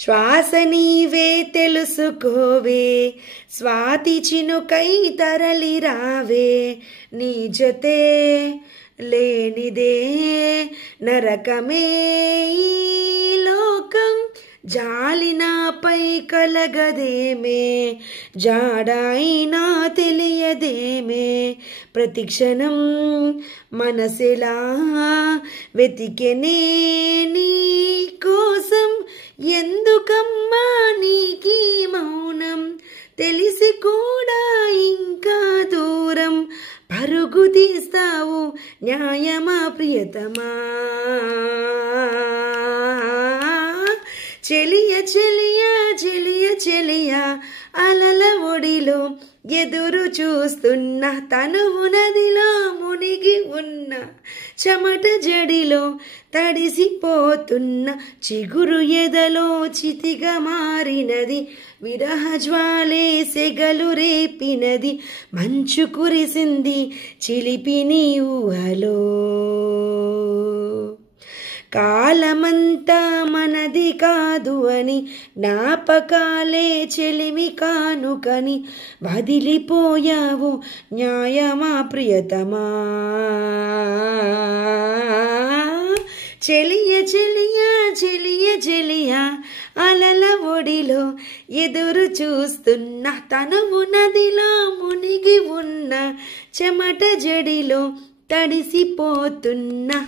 శ్వాస నీవే తెలుసుకోవే, స్వాతి చినుకై తరలి రావే, నీ జతే లేనిదే నరకమే ఈ లోకం, జాలి నాపై కలగదేమే, జాడైనా తెలియదేమే, ప్రతిక్షణం మనసెలా వెతికెనే నీ కోసం, ఎందుకమ్మా నీకీ మౌనం, తెలిసి కూడా ఇంకా దూరం, పరుగు తీస్తావు న్యాయమా ప్రియతమా. చెలియ చెలియ చెలియ చెలియ అలల ఒడిలో ఎదురు చూస్తున్న, తనువు నదిలో మునిగి ఉన్న, చెమట జడిలో తడిసిపోతున్న, చిగురు ఎదలో చితిగా మారినది, విరహ జ్వాలే సెగలు రేపినది, మంచు కురిసింది చిలిపి నీ ఊహలో. కాలమంతా మనది కాదు అని, జ్ఞాపకాలే చెలిమి కానుకని, వదిలిపోయావు న్యాయమా ప్రియతమా. చెలియ చెలియ చెలియ చెలియ అలల ఒడిలో ఎదురు చూస్తున్న, తనువు నదిలో మునిగి ఉన్న, చెమట జడిలో తడిసిపోతున్నా.